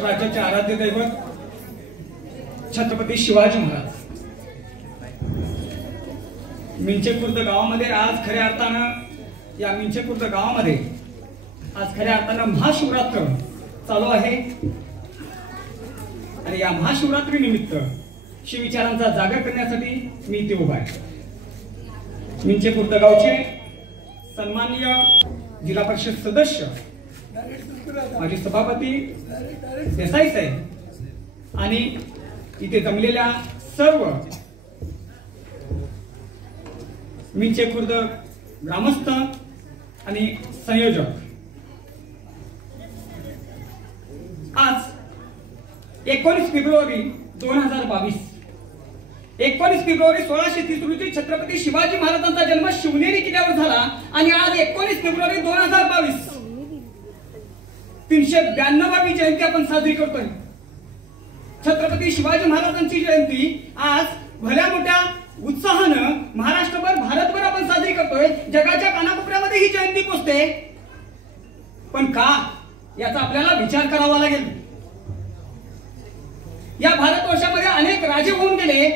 महाराष्ट्र राज्याचे आराध्य दैवत छत्रपती शिवाजी महाराज मिंचेखुर्द गावामध्ये आज खऱ्या अर्थानं या मिंचेखुर्द गावामध्ये आज खऱ्या अर्थानं महाशिवरात्र चालू आहे आणि या महाशिवरात्री निमित्त शिवविचारांचा जागर करण्यासाठी मी इथे उभा आहे। मिंचेखुर्द गावचे सन्माननीय जिल्हा परिषद सदस्य माजी सभापती देसाई साहेब आणि इथे जमलेल्या सर्व मिंचेखुर्द ग्रामस्थ आणि संयोजक, आज 19 फेब्रुवारी 2022 19 फेब्रुवारी 1630 रोजी छत्रपती शिवाजी महाराजांचा जन्म शिवनेरी किल्ल्यावर झाला आणि आज 19 फेब्रुवारी 2022 392वी जयंती आपण साजरी करतोय। छत्रपती शिवाजी महाराजांची जयंती आज भल्या मोठ्या उत्साहानं महाराष्ट्रभर भारतभर आपण साजरी करतोय। जगाच्या कानाकोपऱ्यामध्ये ही जयंती पोचते, पण का याचा आपल्याला विचार करावा लागेल। या भारतवर्षामध्ये अनेक राजे होऊन गेले,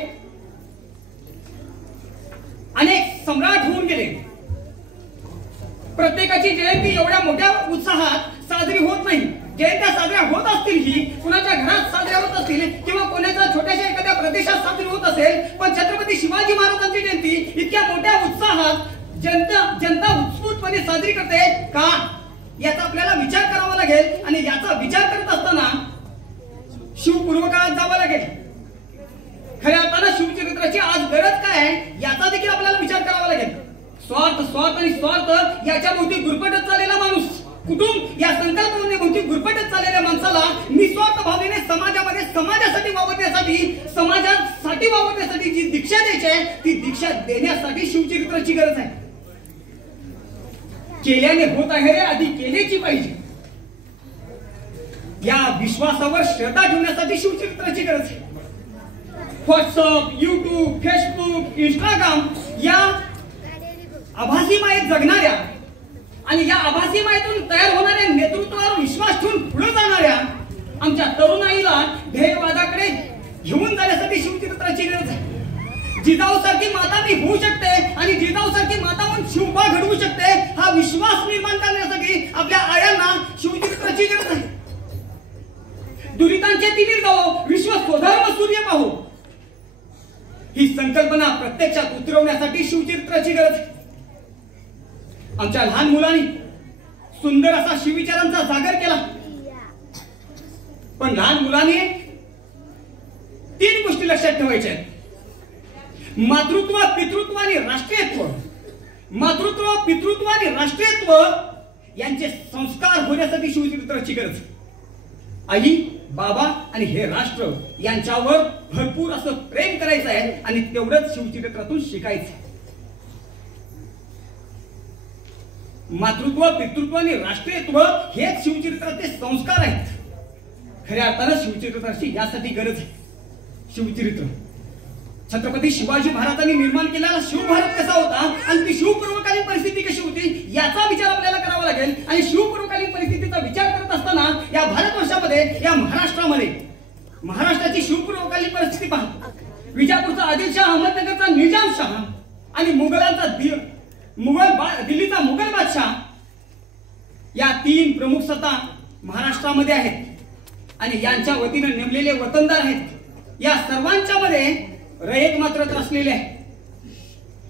अनेक सम्राट होऊन गेले। प्रत्येकाची जयंती एवढ्या मोठ्या उत्साहात साजरी होत नाही। जयंत्या साजऱ्या होत असतील ही कुणाच्या घरात साजऱ्या होत असतील किंवा कोणाच्या छोट्याशा एखाद्या प्रदेशात साजरी होत असेल, पण छत्रपती शिवाजी महाराजांची जयंती इतक्या मोठ्या उत्साहात जनता उत्स्फूर्तपणे साजरी करते का याचा आपल्याला विचार करावा लागेल। आणि याचा विचार करत असताना शिवपूर्व काळात जावं लागेल। खऱ्या अर्थानं शिवचरित्राची आज गरज काय आहे याचा देखील आपल्याला विचार करावा लागेल। स्वार्थ स्वार्थ आणि स्वार्थ याच्या भोवती गुरफटत चाललेला माणूस, कुटुंब या संकल्पनेभोवती गुरफटत चाललेल्या माणसाला निस्वार्थ भावनेने समाजामध्ये समाजासाठी वावरण्यासाठी जी दीक्षा द्यायची आहे ती दीक्षा देण्यासाठी शिवचरित्राची गरज आहे। केल्याने होत आहे रे, आधी केल्याची पाहिजे या विश्वासावर श्रद्धा ठेवण्यासाठी शिवचरित्राची गरज आहे। व्हॉट्सअप, युट्यूब, फेसबुक, इंस्टाग्राम या आभासी मायेत जगणाऱ्या आणि या आभासी मायेतून तयार होणाऱ्या नेतृत्वावर विश्वास ठेवून पुढे जाणाऱ्या आमच्या तरुणाईला ध्येयवादाकडे घेऊन जाण्यासाठी शिवचरित्राची गरज आहे। जिजाऊ सारखी माता मी होऊ शकते आणि जिजाऊ सारखी माता म्हणून शिवबा घडवू शकते हा विश्वास निर्माण करण्यासाठी आपल्या आयांना शिवचरित्राची गरज आहे। दुरितांचे तिमिर जावो, विश्व स्वधर्म सूर्य पाहू ही संकल्पना प्रत्यक्षात उतरवण्यासाठी शिवचरित्राची गरज आहे। आमच्या लहान मुलांनी सुंदर असा शिवविचारांचा जागर केला, पण लहान मुलांनी 3 गोष्टी लक्षात ठेवायच्या आहेत। मातृत्व, पितृत्व आणि राष्ट्रीयत्व। मातृत्व, पितृत्व आणि राष्ट्रीयत्व यांचे संस्कार होण्यासाठी शिवचरित्राची गरज आहे। आई, बाबा आणि हे राष्ट्र यांच्यावर भरपूर असं प्रेम करायचं आहे आणि तेवढंच शिवचरित्रातून शिकायचं आहे। मातृत्व, पितृत्व आणि राष्ट्रीयत्व हेच शिवचरित्राचे संस्कार आहेत। खऱ्या अर्थानं शिवचरित्राची यासाठी गरज आहे। शिवचरित्र छत्रपती शिवाजी महाराजांनी निर्माण केलेला शिवभारत कसा होता आणि ती शिवपूर्वकालीन परिस्थिती कशी होती याचा विचार आपल्याला करावा लागेल। आणि शिवपूर्वकालीन परिस्थितीचा विचार करत असताना या भारतवर्षामध्ये, या महाराष्ट्रामध्ये महाराष्ट्राची शिवपूर्वकालीन परिस्थिती पहा। विजापूरचा आदिलशाह, अहमदनगरचा निजामशाह आणि दिल्लीचा मुघल बादशाह या 3 प्रमुख सत्ता महाराष्ट्रामध्ये आहेत आणि यांच्या वतीने नेमलेले वतनदार आहेत। या सर्वांच्या मध्ये रयत मात्र त्रसलेले आहे।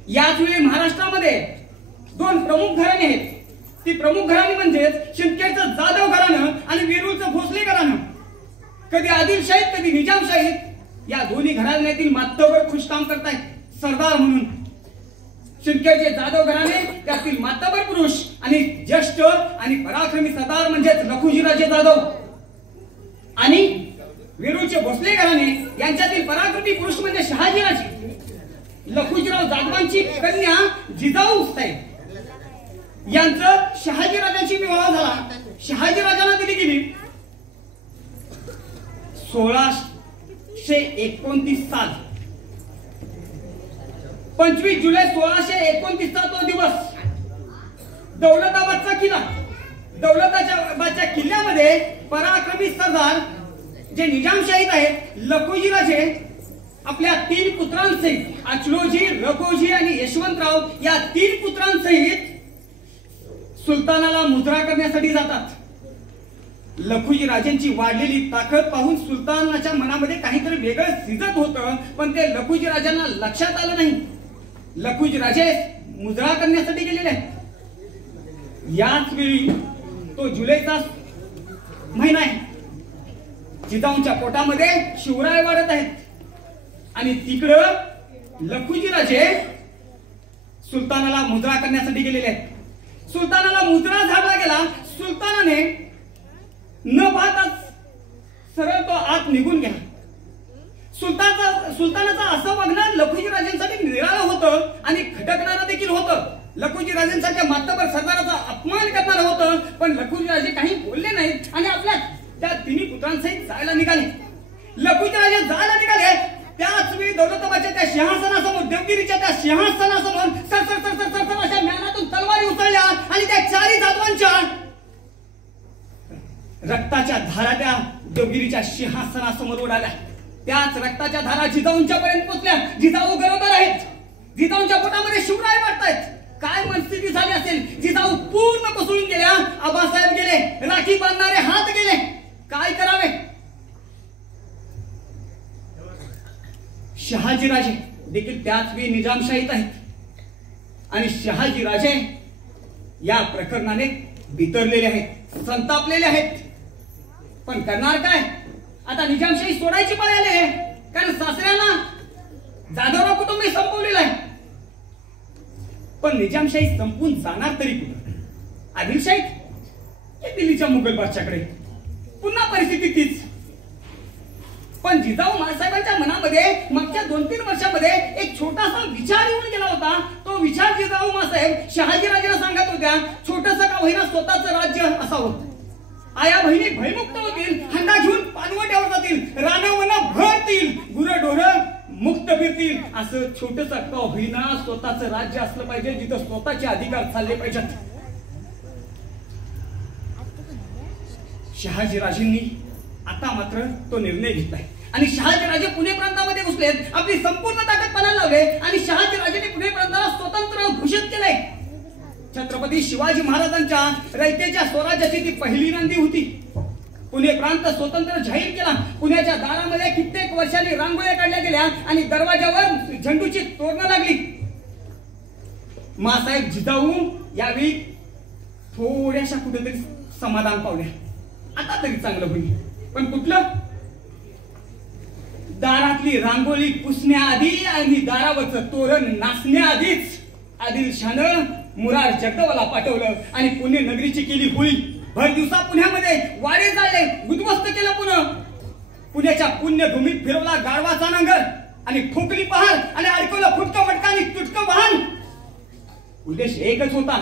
याच वेळी महाराष्ट्रामध्ये 2 प्रमुख घराणे आहेत। ती प्रमुख घराणी म्हणजे शिंदखेडचं जाधव घराणं आणि वेरूळचं भोसले घराणं। कधी आदिलशाहीत कधी निजामशाहीत या दोन्ही घराण्यातील मातबर खुश काम करतायत सरदार म्हणून। शिंदखेडचे जाधव घराणे त्यातील मातबर पुरुष आणि ज्येष्ठ आणि पराक्रमी सरदार म्हणजे लखुजीराजे जाधव आणि वेरूळचे भोसले घराणे यांच्यातील पराक्रमी पुरुष म्हणजे शहाजीराजे। लखुजीराव जाधवांची कन्या जिजाऊ साहेब यांचं शहाजीराजांशी विवाह झाला। शहाजीराजांना दिली गेली 1629 साल 25 जुलै 1629 चा तो दिवस दौलताबादचा किल्ला, दौलताबादच्या किल्ल्यामध्ये पराक्रमी सरदार जे निजामशाहीत आहेत, लखुजी राजे आपल्या 3 पुत्रांसहित, अचलोजी, रघोजी आणि यशवंतराव या 3 पुत्रांसहित सुलतानाला मुजरा करण्यासाठी जातात. लखुजी राजांची वाढलेली ताकद पाहून सुलतानाच्या मनामध्ये काहीतरी वेगळं सिजत होतं, पण ते लखुजी राजांना लक्षात आलं नाही. लखुजी राजे मुजरा करण्यासाठी गेलेले आहेत. याच वेळी तो जुलैचा महिना आहे. जिजाऊंच्या पोटामध्ये शिवराय वाढत आहेत आणि तिकडं लखुजी राजे सुलतानाला मुजरा करण्यासाठी गेलेले आहेत. सुलतानाला मुजरा झाडला गेला. सुलतानाने न पाहताच सरळ तो आत निघून गेला. सुलतानाचा असं वागणं लखुजी राजांसाठी निराळं होतं आणि खटकणारं देखील होतं. लखुजी राजांसारख्या मातबर सरदाराचा अपमान करणारं होतं, पण लखुजी राजे काही बोलले नाहीत आणि आपल्या त्या 3 पुत्रांसहित जायला निघाले. लखुजी राजे जायला निघाले त्याच वेळी दौलताबादच्या त्या सिंहासनासमोर, देवगिरीच्या त्या सिंहासनासमोर सर अशा म्यानातून तलवारी उचलल्या आणि त्या 4 जाधवांच्या रक्ताच्या धारा त्या देवगिरीच्या सिंहासनासमोर उडाल्या. त्याच रक्ताच्या धारा जिजाऊंच्या पर्यंत पोहोचल्या. जिजाऊ गरोदर आहेत. जिजाऊंच्या पोटामध्ये शिवराय वाटतायत. काय मनस्थिती झाली असेल. जिजाऊ पूर्ण कोसळून गेल्या. आबासाहेब गेले, राखी बांधणारे हात गेले. काय करावे. शहाजीराजे देखील त्याच वेळी निजामशाहीत आहेत आणि शहाजीराजे या प्रकरणाने बितरलेले आहेत, संतापलेले आहेत. पण करणार काय. आता निजामशाही सोडायची पाळी आली आहे, कारण सासऱ्यांना जाधवराव कुटुंबी संपवलेलं आहे. पण निजामशाही संपून जाणार तरी कुठं. आदिलशाहीत दिल्लीच्या मुघल बादशाहकडे पुन्हा परिस्थिती तीच. पण जिजाऊ मासाहेबांच्या मनामध्ये मागच्या 2-3 वर्षामध्ये एक छोटासा विचार येऊन गेला होता. तो विचार जिजाऊ मासाहेब शहाजीराजेला सांगत होत्या, छोटंसं का होईना स्वतःचं राज्य असावं. आया बहिणी भयमुक्त होतील, हंडा घेऊन पानवट्यावर जातील, रानवनं भरतील, गुरंढोरं मुक्त फिरतील. असं छोटंसं का होईना स्वतःचं राज्य असलं पाहिजे, जिथं स्वतःचे अधिकार चालले पाहिजेत. शहाजीराजेंनी आता मात्र तो निर्णय घेतलाय आणि शहाजीराजे पुणे प्रांतामध्ये घुसलेत. आपली संपूर्ण ताकद पणाला लावले आणि शहाजीराजेंनी पुणे प्रांताला स्वतंत्र घोषित केलंय. छत्रपती शिवाजी महाराजांच्या रयतेच्या स्वराज्याची ती पहिली नांदी होती. पुणे प्रांत स्वतंत्र जाहीर केला. पुण्याच्या दारामध्ये कित्येक वर्षांनी रांगोळ्या काढल्या गेल्या आणि दरवाजावर झेंडूची तोरणं लागली. मासाहेब जिजाऊ यावेळी थोड्याशा कुठेतरी समाधान पावल्या. आता तरी चांगलं होईल. पण कुठलं. दारातली रांगोळी पुसण्याआधी आणि दारावरचं तोरण नाचण्याआधीच आदिलशाहनं मुरार जगदवाला पाठवलं आणि पुणे नगरीची केली होळी. भर दिवसा पुण्यामध्ये वारे जाळले, उद्ध्वस्त केलं पुणे. पुण्याच्या पुण्यभूमीत फिरवला गाढवाचा नांगर आणि ठोकली पहार आणि अडकवलं फुटकं मटका आणि तुटकं वाहन. उद्देश एकच होता,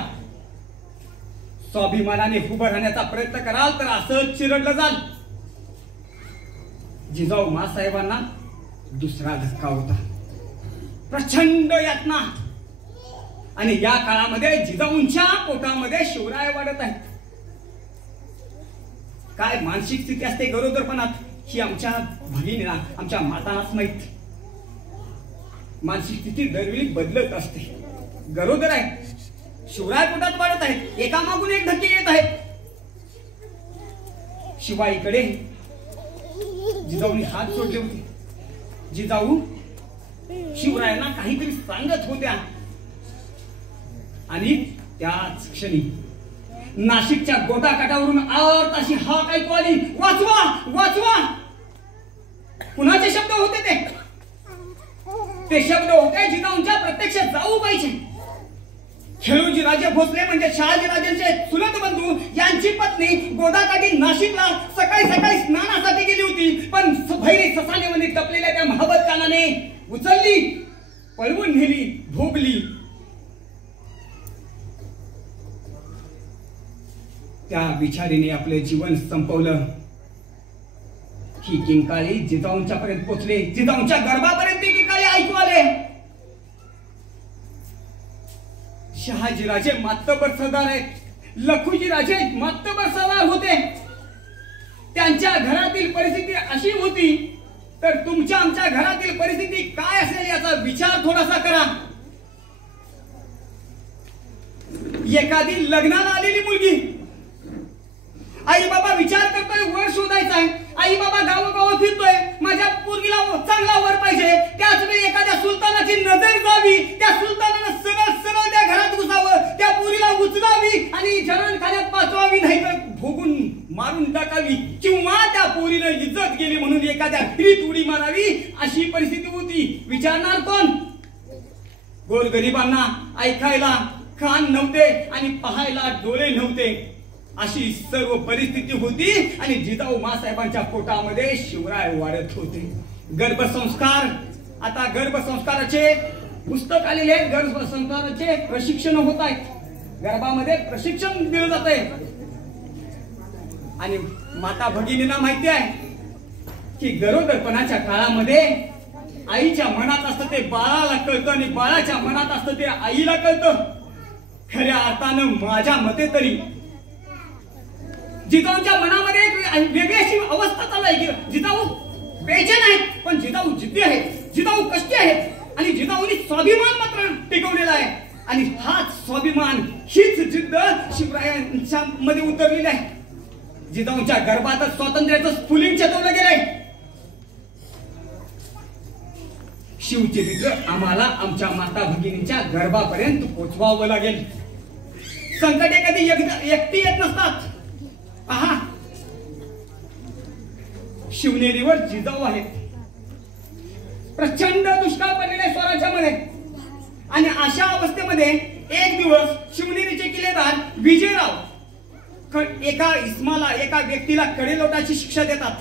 स्वाभिमानाने उभं राहण्याचा प्रयत्न कराल तर असं चिरडलं जाल. जिजाऊ मासाहेबांना दुसरा धक्का होता, प्रचंड यातना. आणि या काळामध्ये जिजाऊंच्या पोटामध्ये शिवराय वाढत आहेत. काय मानसिक स्थिती असते गरोदरपणात ही आमच्या भगिनीला, आमच्या मातांनाच माहित. मानसिक स्थिती दरवेळी बदलत असते. गरोदर आहे, शिवराय पोटात वाढत आहेत, एकामागून एक धक्के येत आहेत. शिवाईकडे जिजाऊंनी हात सोडले होते. जिजाऊ शिवरायांना काहीतरी सांगत होत्या आणि त्याच क्षणी नाशिकच्या गोटाकाठावरून आवर्ताशी हाक ऐकू आली, वाचवा वाचवा. कुणाचे शब्द होते ते शब्द होते जिजाऊंच्या प्रत्यक्ष जाऊबाईचे. खेळूजी राजे भोसले म्हणजे शहाजीराजांचे चुलत बंधू यांची पत्नी गोदाकाठी नाशिकला सकाळी सकाळी स्नानासाठी गेली होती. पण भैरी ससानेमध्ये टपलेल्या त्या महाबत कानाने उचलली, पळवून नेली, भोगली. त्या बिचारीने आपले जीवन संपवलं. ही किंकाळी जिजाऊंच्या पर्यंत पोचले, जिजाऊंच्या गर्भापर्यंत किंकाळी ऐकू आले. शहाजी राजे मातबर सरदार आहेत, लखुजी राजे मातबर सरदार होते. त्यांच्या घरात घरातील परिस्थिती अशी होती तर तुमच्या आमच्या घरातील परिस्थिती काय असेल याचा विचार थोडासा करा. एखादी लग्नाला आलेली मुलगी, आई बाबा विचार करतोय वर शोधायचा आहे, आई बाबा गावोगाव फिरतोय, माझ्या पोरगीला चांगला वर पाहिजे. त्याच वेळी एखाद्या सुलतानाची नजर जावी, त्या सुलतानानं सरळ सरळ त्या घरात घुसावं, त्या पोरीला उचलावी आणि जनानखान्यात पाठवावी, नाही तर भोगून मारून टाकावी, किंवा त्या पोरीनं इज्जत गेली म्हणून एखाद्या फिरीत उडी मारावी, अशी परिस्थिती होती. विचारणार कोण? गोरगरिबांना ऐकायला कान नव्हते आणि पाहायला डोळे नव्हते, अशी सर्व परिस्थिती होती. आणि जिजाऊ मासाहेबांच्या पोटामध्ये शिवराय वाढत होते. गर्भसंस्कार, आता गर्भसंस्काराचे पुस्तक आलेले आहेत, गर्भसंस्काराचे प्रशिक्षण होत आहेत, गर्भामध्ये प्रशिक्षण दिलं जात आहे. आणि माता भगिनींना माहिती आहे की गरोदरपणाच्या काळामध्ये आईच्या मनात असतं ते बाळाला कळतं आणि बाळाच्या मनात असतं ते आईला कळतं. खऱ्या अर्थानं माझ्या मते तरी जिजाऊच्या मनामध्ये एक वेगळी अशी अवस्था चालू आहे की जिजाऊ बेचैन आहेत, पण जिजाऊ जिद्दी आहेत, जिजाऊ कष्टी आहेत आणि जिजाऊनी स्वाभिमान मात्र टिकवलेला आहे. आणि हाच स्वाभिमान, हीच जिद्द शिवरायांच्या मध्ये उतरलेली आहे. जिजाऊच्या गर्भातच स्वातंत्र्याचं स्फुलिंग चेतवलं गेलंय. शिवचरित्र आम्हाला आमच्या माता भगिनींच्या गर्भापर्यंत पोचवावं लागेल. संकटे कधी एकटी येत नसतात. पहा, शिवनेरीवर जिजाऊ आहेत, प्रचंड दुष्काळ पडलेले स्वराज्यामध्ये. आणि अशा अवस्थेमध्ये एक दिवस शिवनेरीचे किल्लेदार विजयराव एका इस्माला, एका व्यक्तीला कडेलोटाची शिक्षा देतात.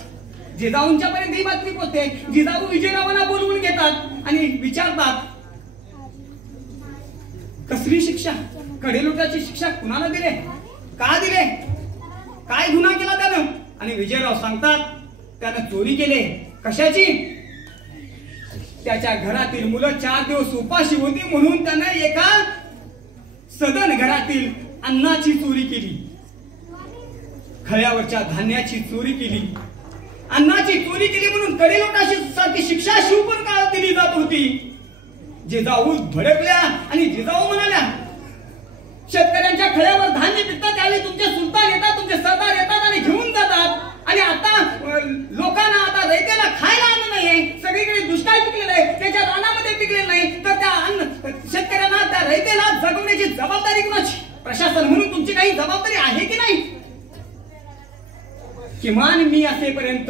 जिजाऊंच्या पर्यंत ही बातमी पोहोचते. जिजाऊ विजयरावांना बोलवून घेतात आणि विचारतात, कसली शिक्षा? कडेलोटाची शिक्षा कुणाला दिले, का दिले, काय गुन्हा केला त्यानं? आणि विजयराव सांगतात, त्यानं चोरी केली. कशाची? त्याच्या घरातील मुलं 4 दिवस उपाशी होती म्हणून त्यानं एका सदन घरातील अन्नाची चोरी केली, खळ्यावरच्या धान्याची चोरी केली, अन्नाची चोरी केली म्हणून कडेलोटाची सारखी शिक्षा शिवपर काळात दिली जात होती. जिजाऊ भडकल्या आणि जिजाऊ म्हणाल्या, शेतकऱ्यांच्या खळ्यावर धान्य पिकतात त्यावेळी तुमचे सुलतान येतात, तुमचे सरदार येतात आणि घेऊन जातात. आणि आता लोकांना आता रयतेला खायला अन्न नाहीये, सगळीकडे दुष्काळ पिकलेला आहे, त्याच्या रानामध्ये पिकलेलं नाही, तर त्या शेतकऱ्यांना, त्या रयतेला जगवण्याची जबाबदारी कुणाची? प्रशासन म्हणून तुमची काही जबाबदारी आहे की नाही? किमान मी असेपर्यंत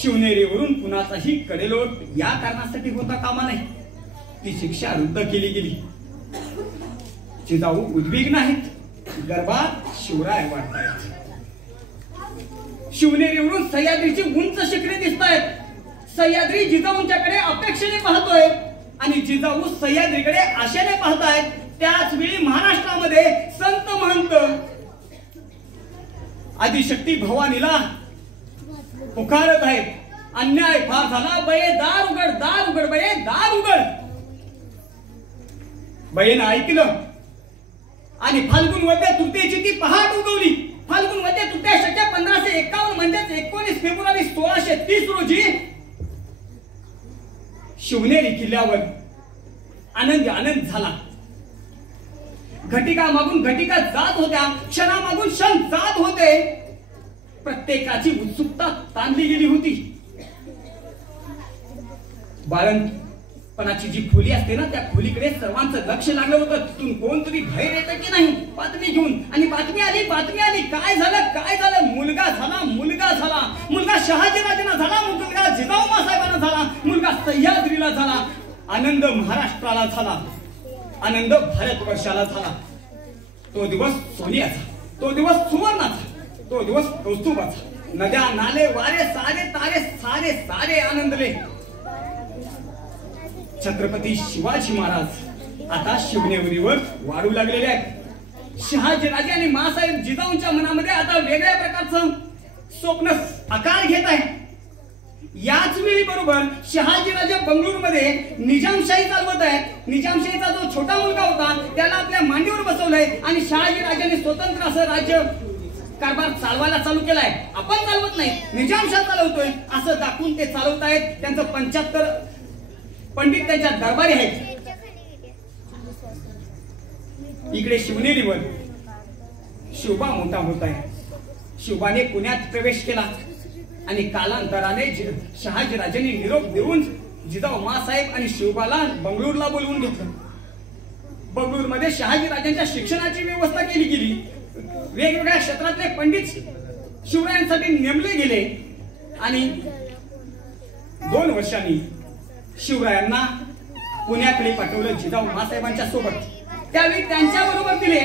शिवनेरीवरून कुणाचाही कडेलोट या कारणासाठी होता कामा नाही. ती शिक्षा रद्द केली गेली. जिजाऊ उद्विग्न आहेत, गर्भात शिवराय वाढतायत. शिवनेरीवरून सह्याद्रीची उंच शिखरे दिसत आहेत. सह्याद्री जिजाऊंच्याकडे अपेक्षेने पाहतोय आणि जिजाऊ सह्याद्रीकडे आशेने पाहतायत. त्याच वेळी महाराष्ट्रामध्ये संत महंत आदिशक्ती भवानीला पुकारत आहेत, अन्याय फार झाला बये, दार उघड, दार उघड बये, दार उघड. बयेनं ऐकलं आणि फाल्गुन वद्य तृतीयेची ती पहाट उगवली. फाल्गुन वद्य तृतीया शक्य 1551 म्हणजेच 19 फेब्रुवारी 1630 रोजी शिवनेरी किल्ल्यावर आनंद झाला. घटिका मागून घटिका जात होत्या, क्षणामागून क्षण जात होते. प्रत्येकाची उत्सुकता ताणली गेली होती. बाळंतपणाची जी खोली असते ना, त्या खोलीकडे सर्वांचं लक्ष लागलं होतं. तिथून कोणतरी बाहेर येतं की नाही बातमी घेऊन. आणि बातमी आली, काय झालं, काय झालं? मुलगा झाला, मुलगा झाला. मुलगा शहाजीराजांना झाला, मुलगा जिजाऊ मासाहेबांना झाला, मुलगा सह्याद्रीला झाला. आनंद महाराष्ट्राला झाला, आनंद भारतवर्षाला झाला. तो दिवस सोनियाचा, तो दिवस सुवर्णाचा, तो दिवस कौस्तुभाचा. नद्या, नाले, वारे, सारे तारे, सारे आनंदले. छत्रपती शिवाजी महाराज आता शिवनेरीवर वाढू लागलेले आहेत. शहाजीराजे आणि मासाहेब जिजाऊंच्या मनामध्ये आता वेगळ्या प्रकारचं स्वप्न आकार घेत आहे. याच वेळी बरोबर शहाजीराजे बंगळूरमध्ये निजामशाही चालवत आहेत. निजामशाहीचा जो छोटा मुलगा होता त्याला आपल्या मांडीवर बसवलंय आणि शहाजीराजांनी स्वतंत्र असं राज्य कारभार चालवायला चालू केलाय, आपण चालवत नाही, निजामशाह चालवतोय असं दाखवून ते चालवतायत. त्यांचं 75 पंडित त्यांच्या दरबारी आहेत. इकडे शिवनेरीवर शिवबा मोठा होत आहे. शिवबाने पुण्यात प्रवेश केला आणि कालांतराने शहाजीराजांनी निरोप देऊन जिजाऊ माँसाहेब आणि शिवबाला बंगळूरला बोलवून घेतलं. बंगळूरमध्ये शहाजीराजांच्या शिक्षणाची व्यवस्था केली गेली. वेगवेगळ्या क्षेत्रातले पंडित शिवरायांसाठी नेमले गेले आणि 2 वर्षांनी शिवरायांना पुण्याकडे पाठवलं जिजाऊ माँसाहेबांच्या सोबत. त्यावेळी त्यांच्या बरोबर दिले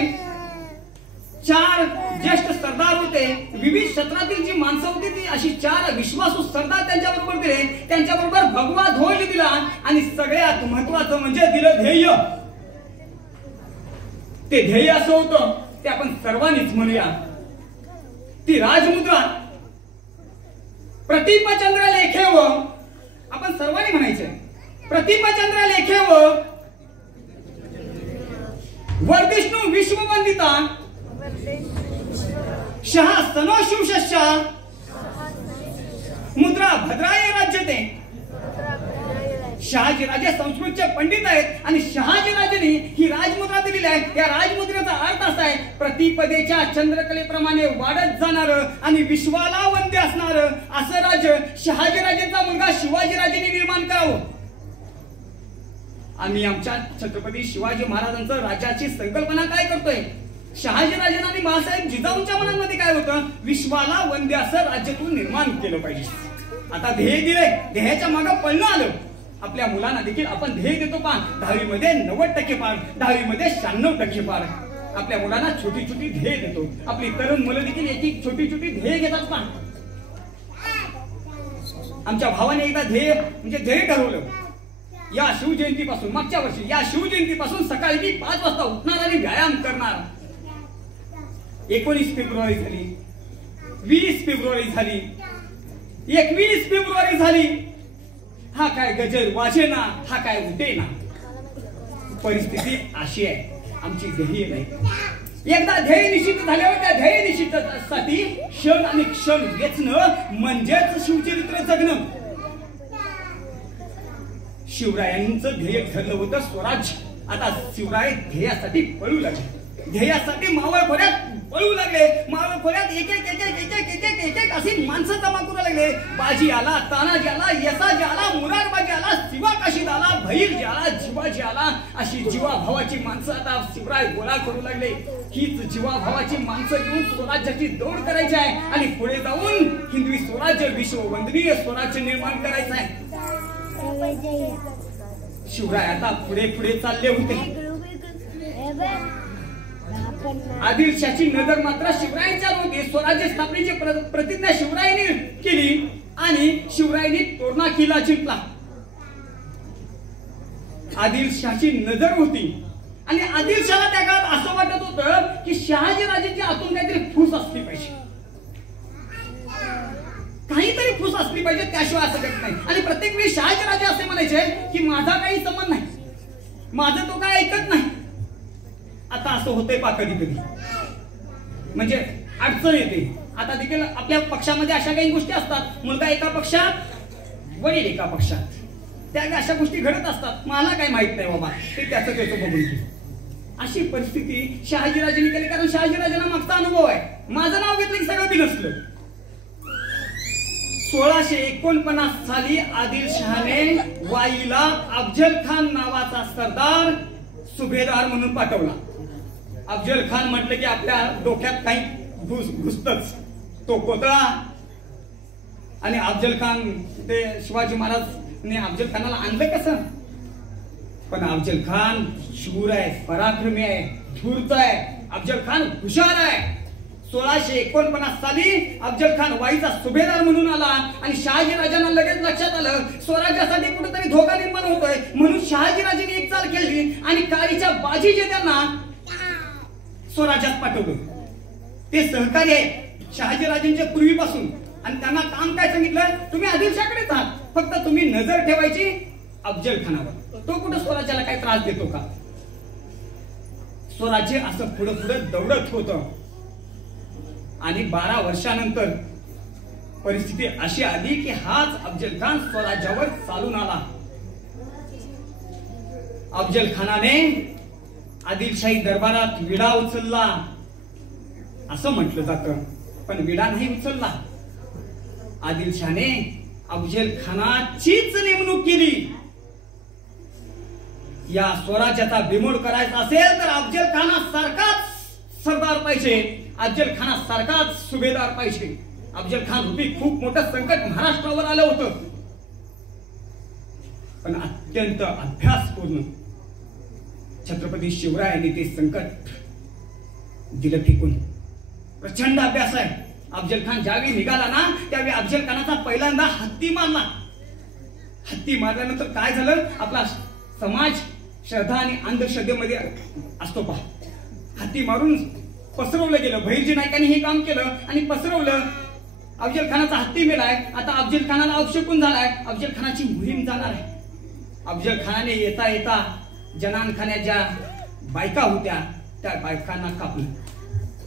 4 ज्येष्ठ सरदार होते. विविध क्षेत्रातील जी माणसं होती ती अशी 4 विश्वासू सरदार त्यांच्या बरोबर दिले. त्यांच्या बरोबर भगवा ध्वज दिला आणि सगळ्यात महत्वाचं म्हणजे दिलं ध्येय. ते ध्येय असं होतं ते आपण सर्वांनीच म्हणूया, ती राजमुद्रा. प्रतिपचंद्र लेखेव, आपण सर्वांनी म्हणायचंय, प्रतिपचंद्र लेखेव वर्धिष्णू विश्ववंदिता शहा सनो शिवशस्या मुद्रा भद्राय राज्यते. शहाजीराजे संस्कृतचे पंडित आहेत आणि शहाजीराजांनी ही राजमुद्रा दिलेली आहे. या राजमुद्रेचा अर्थ असा आहे, प्रतिपदेच्या चंद्रकलेप्रमाणे वाढत जाणार आणि विश्वाला वंद्य असणार असं राज्य शहाजीराजेंचा मुलगा शिवाजीराजेंनी निर्माण करावं. आम्ही आमच्या छत्रपती शिवाजी महाराजांचं राज्याची संकल्पना काय करतोय? शहाजीराजांना आणि बाळासाहेब जिजाऊंच्या मनामध्ये काय होतं? विश्वाला वंद्य असं राज्य तू निर्माण केलं पाहिजे. आता ध्येय दिले, ध्येयाच्या मागे पळणं आलं. आपल्या मुलांना देखील आपण ध्येय देतो पहा. 10वी मध्ये 90% पार, 10वी मध्ये 96% पार. आपल्या मुलांना छोटी छोटी ध्येय देतो. आपली तरुण मुलं देखील एक छोटी छोटी ध्येय घेतात पहा. आमच्या भावाने एकदा ध्येय म्हणजे ध्येय ठरवलं, या शिवजयंतीपासून, मागच्या वर्षी या शिवजयंतीपासून सकाळी मी 5 वाजता उठणार आणि व्यायाम करणार. 19 फेब्रुवारी झाली, 20 फेब्रुवारी झाली, 21 फेब्रुवारी झाली. हा काय गजर वाजेना, हा काय उठेना. परिस्थिती अशी आहे, आमची ध्येय नाही. एकदा ध्येय निश्चित झाल्यावर त्या ध्येय निश्चितसाठी क्षण आणि क्षण वेचणं म्हणजेच शिवचरित्र जगणं. शिवरायांचं ध्येय ठरलं होतं स्वराज्य. आता शिवराय ध्येयासाठी पळू लागले, ध्येयासाठी मावळ खोऱ्यात पळू लागले. मावळ खोऱ्यात एक एक एक एक एक एक एक एक एक अशी माणसं जमा करू लागले. बाजी आला, तानाजी आला, यसाजी आला, मुरारबाजी आला, शिवाकाशीद आला, भैरजी आला, जिवाजी आला. अशी जीवाभावाची माणसं आता शिवराय गोळा करू लागले. हीच जीवाभावाची माणसं घेऊन स्वराज्याची दौड करायची आहे आणि पुढे जाऊन हिंदवी स्वराज्य, विश्ववंदनीय स्वराज्य निर्माण करायचं आहे. शिवराय आता पुढे पुढे चालले होते. आदिलशाची नजर मात्र शिवरायांच्यावर होती. स्वराज्य स्थापनेची प्रतिज्ञा शिवरायांनी केली आणि शिवरायांनी तोरणा किल्ला जिंकला. आदिलशाची नजर होती आणि आदिलशाला त्या काळात असं वाटत होतं की शहाजीराजेंची आतून काहीतरी फूस असली पाहिजे, काहीतरी फूस असली पाहिजे, त्याशिवाय असं करत नाही. आणि प्रत्येक वेळी शहाजीराजे असे म्हणायचे की माझा काही संबंध नाही, माझं तो काय ऐकत नाही. आता असं होतंय पा कधी कधी, म्हणजे अडचण येते. आता देखील आपल्या पक्षामध्ये अशा काही गोष्टी असतात, मुलगा एका पक्षात, वडील एका पक्षात, त्या अशा गोष्टी घडत असतात. मला काही माहित नाही बाबा, ते त्याचं बघून घे. अशी परिस्थिती शहाजीराजांनी केली, कारण शहाजीराजांना मागचा अनुभव आहे. माझं नाव घेतलं की सगळं बिनसलं. 1649 साली आदिलशहाने वाईला अफजल खान नावाचा सरदार सुभेदार म्हणून पाठवला. अफजल खान म्हटलं की आपल्या डोक्यात काही घुसतच, तो कोतळा. आणि अफजल खान, ते शिवाजी महाराजने अफजल खानाला आणलं कसं? पण अफजल खान शूर आहे, पराक्रमी आहे, धूर्त आहे. अफजल खान हुशार आहे. 1649 साली अफजल खान वाईचा सुभेदार म्हणून आला आणि शहाजीराजांना लगेच लक्षात आलं स्वराज्यासाठी कुठेतरी धोका निर्माण होतोय. म्हणून शहाजीराजांनी एक चाल केली आणि काळीच्या बाजी जे त्यांना स्वराज्यात पाठवलं. ते सहकारी आहे शहाजीराजांच्या पूर्वीपासून आणि त्यांना काम काय सांगितलं? तुम्ही आदिलशाहकडेच आहात, फक्त तुम्ही नजर ठेवायची अफजल खानावर. तो कुठं स्वराज्याला काही त्रास देतो का? स्वराज्य असं पुढे पुढे दौडत होतं. आणि 12 वर्षानंतर परिस्थिती अशी आली की हाच अफजल खान स्वराज्यावर चालून आला. अफजल खानाने आदिलशाही दरबारात विडा उचलला असं म्हटलं जातं, पण विडा नाही उचलला. आदिलशाने अफजल खानाचीच नेमणूक केली. या स्वराज्याचा बिमोड करायचा असेल तर अफजल खानासारखाच सरदार पाहिजे, अफजल खानासारखाच सुभेदार पाहिजे. अफजल खान रूपी खूप मोठं संकट महाराष्ट्रावर आलं होतं, पण अत्यंत अभ्यासपूर्ण छत्रपती शिवरायांनी ते संकट दिलं फेकून. प्रचंड अभ्यास आहे. अफजल खान ज्यावेळी निघाला ना त्यावेळी अफजल खानाचा पहिल्यांदा हत्ती मारला. हत्ती मारल्यानंतर काय झालं, आपला समाज श्रद्धा आणि अंधश्रद्धेमध्ये असतो पहा. हत्ती मारून पसरवलं गेलं. भैरजी नाईकांनी हे काम केलं आणि पसरवलं. अफजल खानाचा हत्ती मेलाय. आता अफजल खानाला अवशकून झालाय. अफजल खानाची मोहीम जाणार आहे. अफजल खानाने येता येता जनान खान्या ज्या बायका होत्या त्या बायकांना कापलं.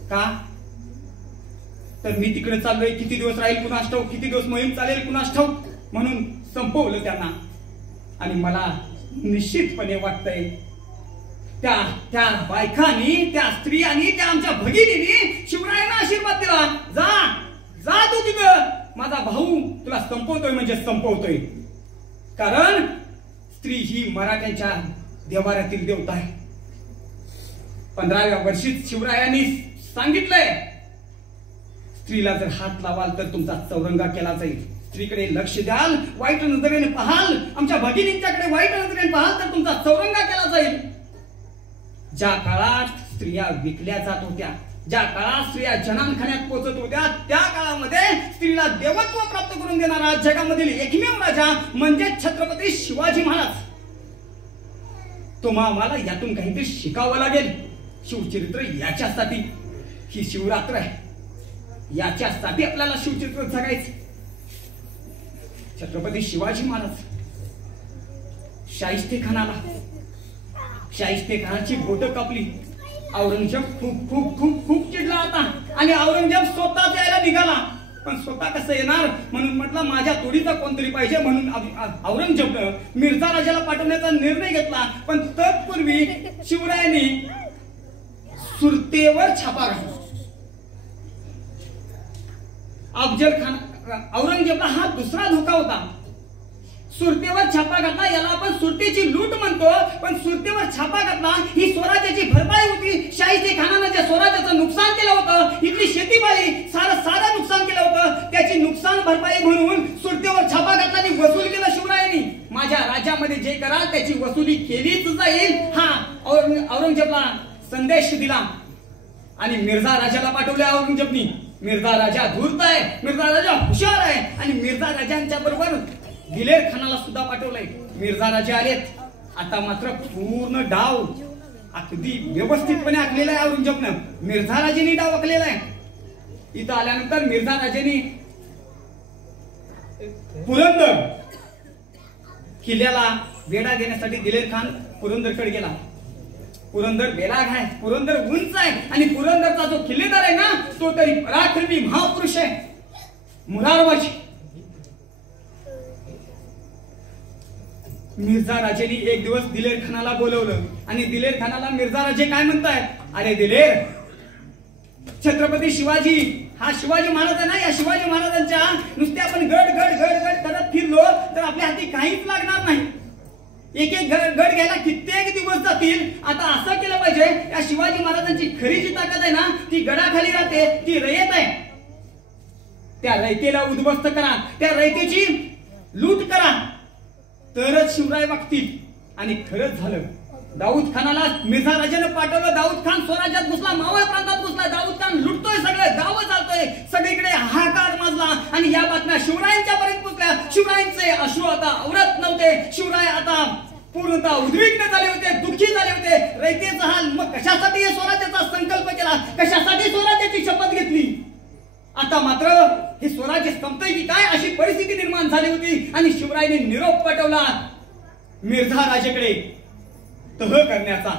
का तर मी तिकडे चाललोय, किती दिवस राहील कुणास ठाऊक, किती दिवस मोहीम चालेल कुणास ठाऊक, म्हणून संपवलं त्यांना. आणि मला निश्चितपणे वाटतंय त्या बायकांनी, त्या स्त्रियांनी, त्या आमच्या भगिनींनी शिवरायांना आशीर्वाद दिला, जा तू तिथं, माझा भाऊ तुला संपवतोय म्हणजे संपवतोय. कारण स्त्री ही मराठ्यांच्या देवाऱ्यातील देवता आहे. 15व्या वर्षीच शिवरायांनी सांगितलंय, स्त्रीला जर हात लावाल तर तुमचा चौरंगा केला जाईल. स्त्रीकडे लक्ष द्याल, वाईट नजरेने पाहाल, आमच्या भगिनींच्याकडे वाईट नजरेने पाहाल तर तुमचा चौरंगा केला जाईल. ज्या काळात स्त्रिया विकल्या जात होत्या, ज्या काळात स्त्रिया जनानखान्यात पोहोचत होत्या, त्या काळामध्ये स्त्रीला देवत्व प्राप्त करून देणारा जगामधील एकमेव राजा म्हणजे छत्रपती शिवाजी महाराज. तुम्हा आम्हाला यातून काहीतरी शिकावं लागेल. शिवचरित्र याच्यासाठी ही शिवरात्र आहे, याच्यासाठी आपल्याला शिवचरित्र जगायचं. छत्रपती शिवाजी महाराज शाहिस्ते खानाची बोटं कापली. औरंगजेब खूप खूप खूप खूप चिडला होता आणि औरंगजेब स्वतः यायला निघाला. पण स्वतः कसं येणार म्हणून म्हटलं माझ्या तोडीचा कोणतरी पाहिजे, म्हणून औरंगजेबनं मिर्झा राजाला पाठवण्याचा निर्णय घेतला. पण तत्पूर्वी शिवरायांनी सुरतेवर छापा घातला. अफजल खान औरंगजेबला हा दुसरा धोका होता. सुरतेवर छापा घातला, याला आपण सुरतेची लूट म्हणतो, पण सुरतेवर छापा घातला ही स्वराज्याची भरपाई होती. शाहिस्ते खानानं ज्या स्वराज्याचं नुकसान केलं होतं, इथली शेतीमाली सारं नुकसान केलं होतं, त्याची नुकसान भरपाई म्हणून सुरतेवर छापा घातला आणि वसूल केलं शिवरायांनी. माझ्या राज्यामध्ये जे कराल त्याची वसुली केलीच जाईल हा औरंगजेबला संदेश दिला. आणि मिर्झा राजाला पाठवले औरंगजेबनी. मिर्झा राजा धूर्त आहे, मिर्झा राजा हुशार आहे आणि मिर्झा राजांच्या बरोबर दिलेर खानाला सुद्धा पाठवलंय. मिर्झा राजे आलेत. आता मात्र पूर्ण डाव अगदी व्यवस्थितपणे आखलेला आहे औरंगजेबनं. मिर्झा राजेंनी डाव आखलेला आहे. इथं आल्यानंतर मिर्झा राजेंनी पुरंदर किल्ल्याला वेढा देण्यासाठी दिलेर खान पुरंदरकडे गेला. पुरंदर बेलाग आहे, पुरंदर उंच आहे आणि पुरंदरचा जो किल्लेदार आहे ना तो तरी पराक्रमी महापुरुष आहे, मुरारबाजी. मिर्झा राजेंनी एक दिवस दिलेर खानाला बोलवलं आणि दिलेर खानाला मिर्झा राजे काय म्हणतायत, अरे दिलेर, छत्रपती शिवाजी हा शिवाजी महाराज आहे ना, या शिवाजी महाराजांच्या नुसते आपण गड गड गड गड करत फिरलो तर आपल्या हाती काहीच लागणार नाही. एक एक गड घ्यायला कित्येक दिवस जातील. आता असं केलं पाहिजे, या शिवाजी महाराजांची खरी जी ताकद आहे ना ती गडाखाली राहते, ती रयत आहे. त्या रयतेला उद्ध्वस्त करा, त्या रयतेची लूट करा, तरच शिवराय वागतील. आणि खरंच झालं. दाऊद खानाला मिर्झा राजाने पाठवलं. दाऊद खान स्वराज्यात घुसला, मावळ प्रांतात घुसला. दाऊद खान लुटतोय, सगळं गाव चालतोय, सगळीकडे हाहाकार माजला आणि या बातम्या शिवरायांच्या पर्यंत पोहोचल्या. शिवरायांचे अश्रू आता आवरत नव्हते. शिवराय आता पूर्णतः उद्विग्न झाले होते, दुःखी झाले होते. रयतेचा हाल. मग कशासाठी या स्वराज्याचा संकल्प केला, कशासाठी स्वराज्याची शपथ घेतली. आता मात्र हे स्वराज्य संपतंय की काय अशी परिस्थिती निर्माण झाली होती आणि शिवरायांनी निरोप पाठवला मिर्झा राजेकडे तह करण्याचा.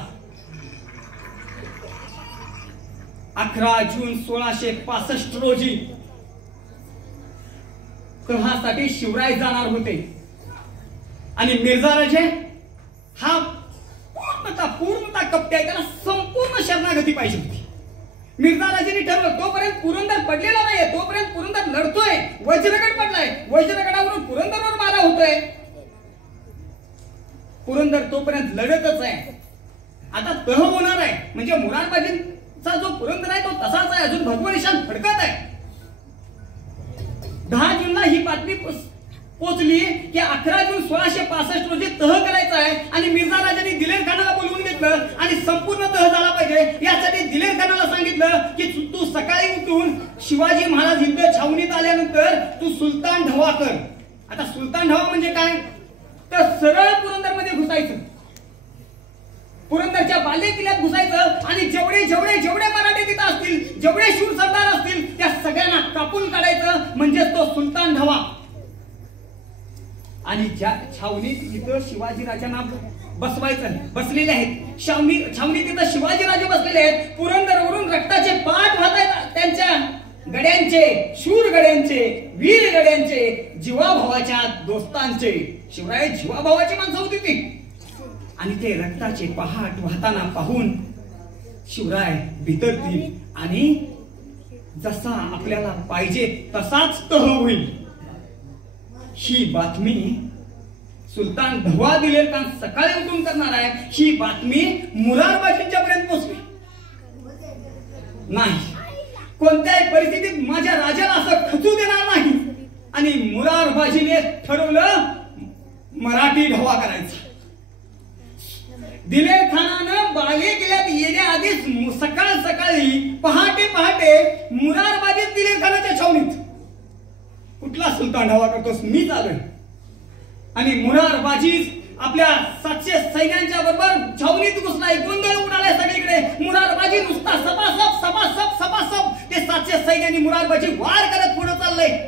11 जून 1665 रोजी तहासाठी शिवराय जाणार होते आणि मिर्झा राजे हा पूर्णता कप्त्या, त्याला संपूर्ण शरणागती पाहिजे होती. मिर्झा राजेंनी ठरवलं तोपर्यंत पुरंदर पडलेला नाहीये, तोपर्यंत पुरंदर लढतोय, वज्रगड पडलाय, वज्रगडावरून पुरंदरवर मारा होतोय, पुरंदर तोपर्यंत लढतच आहे. आता तह होणार आहे म्हणजे मुरारबाजींचा जो पुरंदर आहे तो तसाच आहे, अजून भगवनिशान फडकत आहे. 10 जूनला ही बातमी पोचली की 11 जून 1665 रोजी तह करायचा आहे आणि मिर्झा राजांनी दिलेर खानाला बोलवून घेतलं आणि संपूर्ण तह झाला पाहिजे यासाठी दिलेर खानाला सांगितलं की तू सकाळी उठून शिवाजी महाराज युद्ध छावणीत आल्यानंतर तू सुलतान ढवा कर. आता सुलतान ढवा म्हणजे काय, तर सरळ पुरंदरमध्ये घुसायचं, पुरंदरच्या बाले किल्ल्यात घुसायचं आणि जेवढे जेवढे जेवढे मराठे तिथं असतील, जेवढे शूर सरदार असतील त्या सगळ्यांना कापून काढायचं, म्हणजे तो सुलतान ढवा. आणि ज्या छावणीत इथं शिवाजी राजांना बसवायचं, बसलेले आहेत छावणीत इथं शिवाजी राजे बसलेले आहेत. पुरंदरवरून रक्ताचे पाठ वाहत आहेत त्यांच्या गड्यांचे, शूर गड्यांचे, वीर गड्यांचे, जीवाभावाच्या दोस्तांचे. शिवराय जीवाभावाची माणसं होती ती आणि ते रक्ताचे पहाट वाहताना पाहून शिवराय बिथरतील आणि जसा आपल्याला पाहिजे तसाच तह होईल ही बातमी सुलतान ढवा दिलेर खान सकाळी उठून करणार आहे, ही बातमी मुरारबाजींच्या पर्यंत पोहोचली नाही. कोणत्याही परिस्थितीत माझ्या राजाला असं खचू देणार नाही आणि मुरारबाजीने ठरवलं मराठी ढवा करायचा. दिलेर खानानं बाले किल्ल्यात येण्याआधीच सकाळ सकाळी पहाटे पहाटे मुरारबाजीत दिलेर खानाच्या छावणीत कुठला सुलतान ढवा करतोस, मी चालू आणि मुरारबाजी आपल्या 700 सैन्यांच्या बरोबर छावणीत घुसलाय. गोंधळ उडालाय सगळीकडे. मुरारबाजी नुसता सपासप सपासप सपासप ते 700 सैन्यांनी मुरारबाजी वार करत पुढे चाललंय.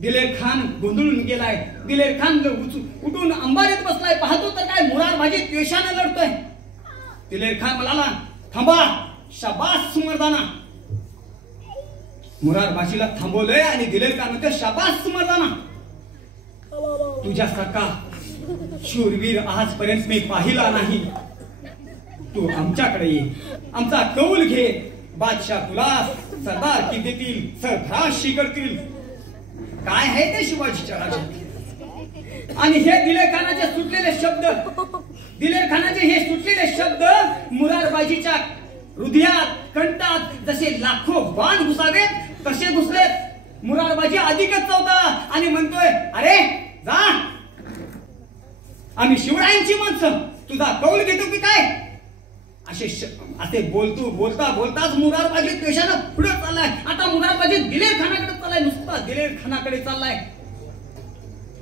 दिलेर खान गोंधळून गेलाय. दिलेर खान उठून अंबारीत बसलाय. पाहतो तर काय मुरारबाजी द्वेषाने लढतोय. दिलेर खान म्हणाला थांबा, शाबास मर्दाना. मुरारबाजीला थांबवलंय आणि दिलेर खान म्हणतो शाबास मर्दाना, तुझ्यासारखा शूरवीर आजपर्यंत मी पाहिला नाही. तू आमच्याकडे ये, आमचा कौल घे. बादशाह तुला सरदार की देतील, सरफराशी करतील. काय आहे ते शिवाजीच्या राज्यात. आणि हे दिलेर खानाचे सुटलेले शब्द, दिलेर खानाचे हे सुटलेले शब्द मुरारबाजीच्या हृदयात कंठात जसे लाखो बाण घुसावेत तसे घुसलेत. मुरारबाजी अधिकच चौथा आणि म्हणतोय अरे जा, आम्ही शिवरायांची माणसं, तुझा कौल घेतो की काय. असे बोलता बोलताच मुरारबाजी द्वेषानं पुढे चाललाय. आता मुरारबाजी दिलेर खानाकडे चाललाय, नुसता दिलेर खानाकडे चाललाय.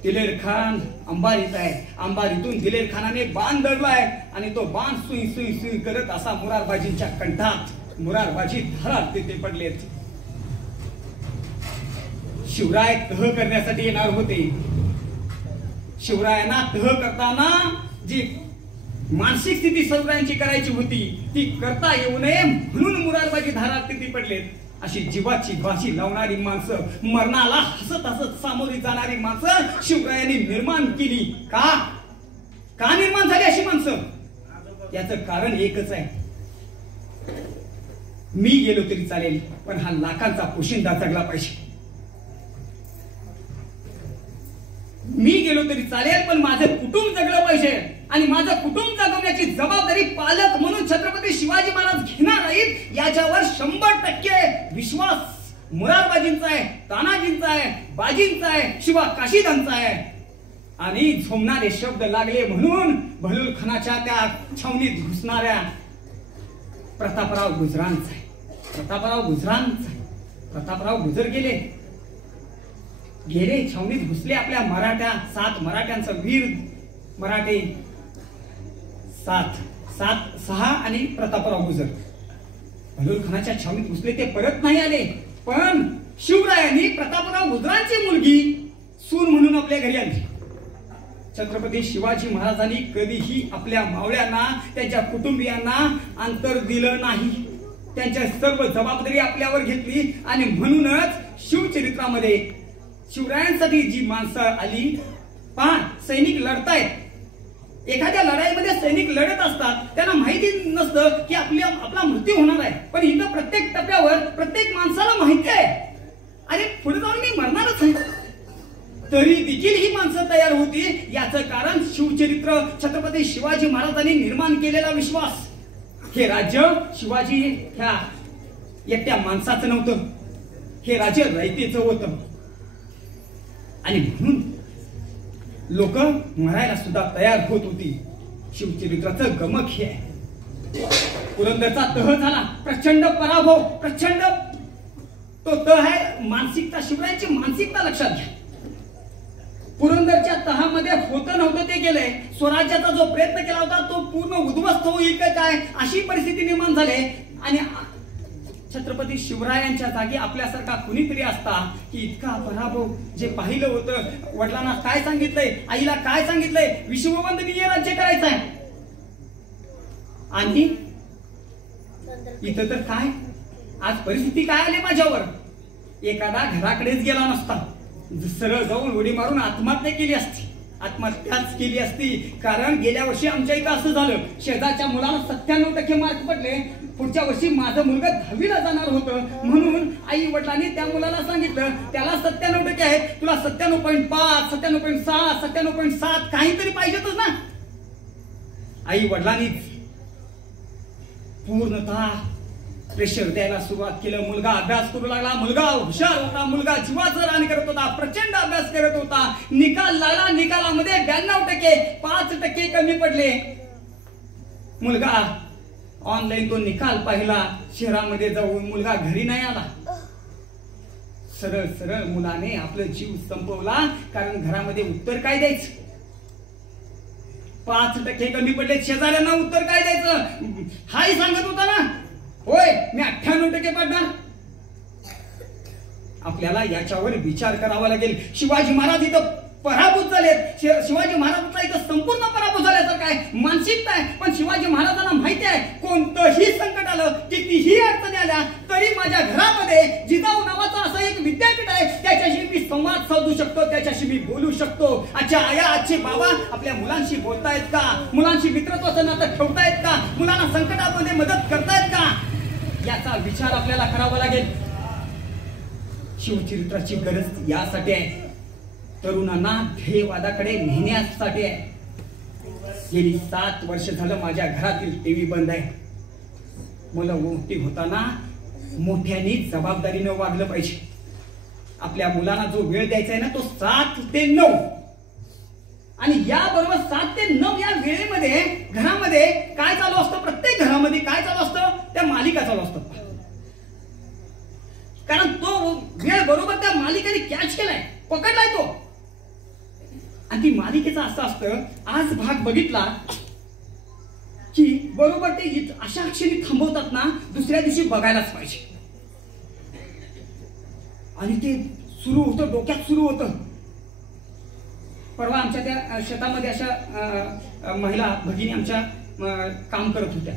दिलेर खान अंबारीत आहे. अंबारीतून दिलेर खानाने बाण धरलाय आणि तो बाण सुई सुई सुई करत असा मुरारबाजींच्या कंठात मुरारबाजी धरात तिथे पडलेत. शिवराय तह करण्यासाठी येणार होते. शिवरायांना तह करताना जी मानसिक स्थिती शिवरायांची करायची होती ती करता येऊ नये म्हणून मुरारबाजी धारात तिथे पडलेत. अशी जीवाची बाशी लावणारी माणसं, मरणाला हसत हसत सामोरी जाणारी माणसं शिवरायांनी निर्माण केली. का निर्माण झाली अशी माणसं, याचं कारण एकच आहे. मी गेलो तरी चालेल पण हा लाखांचा पोशिंदा जगला पाहिजे. मी गेलो तरी चालेल पण माझं कुटुंब जगलं पाहिजे आणि माझं कुटुंब जगवण्याची जबाबदारी पालक म्हणून छत्रपती शिवाजी महाराज घेणार आहेत. याच्यावर 100% विश्वास मुरारबाजींचा आहे, तानाजींचा आहे, बाजींचा आहे, शिवा काशीदांचा आहे. आणि झोमणारे शब्द लागले म्हणून बहलूल खानाच्या त्या छावणीत घुसणाऱ्या प्रतापराव गुजरांचा आहे. प्रतापराव गुजर गेले छावणीत घुसले. आपल्या 7 मराठ्यांचं वीर मराठे 6 आणि प्रतापराव गुजर बहलूल खानाच्या छावणीत घुसले. ते परत नाही आले पण शिवरायांनी प्रतापराव गुजरांची मुलगी सून म्हणून आपल्या घरी आणली. छत्रपती शिवाजी महाराजांनी कधीही आपल्या मावळ्यांना, त्यांच्या कुटुंबियांना अंतर दिलं नाही. त्यांच्या सर्व जबाबदारी आपल्यावर घेतली आणि म्हणूनच शिवचरित्रामध्ये शिवरायांसाठी जी माणसं आली, पहा सैनिक लढतायत. एखाद्या लढाईमध्ये सैनिक लढत असतात, त्यांना माहिती नसतं की आपला मृत्यू होणार आहे. पण इथं प्रत्येक टप्प्यावर प्रत्येक माणसाला माहिती आहे, अरे पुढे जाऊन मी मरणारच आहे. तरी देखील ही माणसं तयार होती. याचं कारण शिवचरित्र, छत्रपती शिवाजी महाराजांनी निर्माण केलेला विश्वास. हे राज्य शिवाजी ह्या एकट्या माणसाचं नव्हतं, हे राज्य रयतेचं होतं. आणि म्हणून लोक मरायला सुद्धा तयार होत होती. शिवचरित्राचं गमक हे आहे. पुरंदरचा तह झाला, प्रचंड पराभव, प्रचंड तो तह आहे मानसिकता, शिवरायांची मानसिकता लक्षात घ्या. पुरंदरच्या तहामध्ये होतं नव्हतं ते गेलंय. स्वराज्याचा जो प्रयत्न केला होता तो पूर्ण उद्ध्वस्त होईल काय अशी परिस्थिती निर्माण झाली. आणि छत्रपती शिवरायांच्या जागी आपल्यासारखा कुणीतरी असता की इतका पराभव जे पाहिलं होतं. वडिलांना काय सांगितलंय, आईला काय सांगितलंय, विश्ववंदनीय राज्य करायचं आहे. आणि इथं तर काय आज परिस्थिती काय आली माझ्यावर. एखादा घराकडेच गेला नसता, सरळ जाऊन उडी मारून आत्महत्या केली असती, आत्महत्याच केली असती. कारण गेल्या वर्षी आमच्या इथं असं झालं, शेजारच्या मुलाला 97% मार्क पडले. पुढच्या वर्षी माझं मुलगा 10वीला जाणार होतं. म्हणून आई वडिलांनी त्या मुलाला सांगितलं, त्याला 97% आहेत, तुला 97.5, 97.6, 97.7 काहीतरी पाहिजेतच ना. आई वडिलांनी पूर्णतः प्रेशर द्यायला सुरुवात केलं. मुलगा अभ्यास करू लागला, मुलगा हुशार होता, मुलगा जीवाचं रान करत होता, प्रचंड अभ्यास करत होता. निकाल लागला, निकालामध्ये 92%, 5% कमी पडले. मुलगा ऑनलाईन तो निकाल पाहिला, शहरामध्ये जाऊन मुलगा घरी नाही आला. सरळ सरळ मुलाने आपलं जीव संपवला. कारण घरामध्ये उत्तर काय द्यायचं, 5% कमी पडले, शेजाऱ्यांना उत्तर काय द्यायचं. हाही सांगत होता ना, होय मी 98% पडणार. आपल्याला याच्यावर विचार करावा लागेल. शिवाजी महाराज इथं पराभूत झालेत. शिवाजी महाराजांचा इथं संपूर्ण पराभूत झाल्यासारखं आहे, मानसिकता आहे. पण शिवाजी महाराजांना माहिती आहे, कोणतंही संकट आलं, कितीही अडचणी आल्या तरी माझ्या घरामध्ये जिजाऊ नावाचं असं एक विद्यापीठ आहे, त्याच्याशी मी संवाद साधू शकतो, त्याच्याशी मी बोलू शकतो. आजच्या आया, आजचे बाबा आपल्या मुलांशी बोलतायत का, मुलांशी मित्रत्वाचं नातं ठेवतायत का, मुलांना संकटामध्ये मदत करतायत का, याचा विचार आपल्याला करावा लागेल. शिवचरित्राची गरज यासाठी आहे, तरुणांना ध्येयवादाकडे नेण्यासाठी आहे. गेली 7 वर्ष झालं माझ्या घरातील टीव्ही बंद आहे. मुलं मोठी होताना मोठ्यांनी जबाबदारीनं वागलं पाहिजे. आपल्या मुलांना जो वेळ द्यायचा आहे ना, तो 7 ते 9, आणि याबरोबर 7 ते 9 या वेळेमध्ये घरामध्ये काय चालू असतं, प्रत्येक घरामध्ये काय चालू असतं, त्या मालिका चालू असतात. कारण तो वेळ बरोबर त्या मालिकेने कॅच केलाय, पकडलाय तो. आणि ती मालिकेचं असं असतं, आज भाग बघितला की बरोबर ते अशा क्षणी थांबवतात ना, दुसऱ्या दिवशी बघायलाच पाहिजे. आणि ते सुरू होतं, डोक्यात सुरू होतं. परवा आमच्या त्या शेतामध्ये अशा महिला भगिनी आमच्या काम करत होत्या,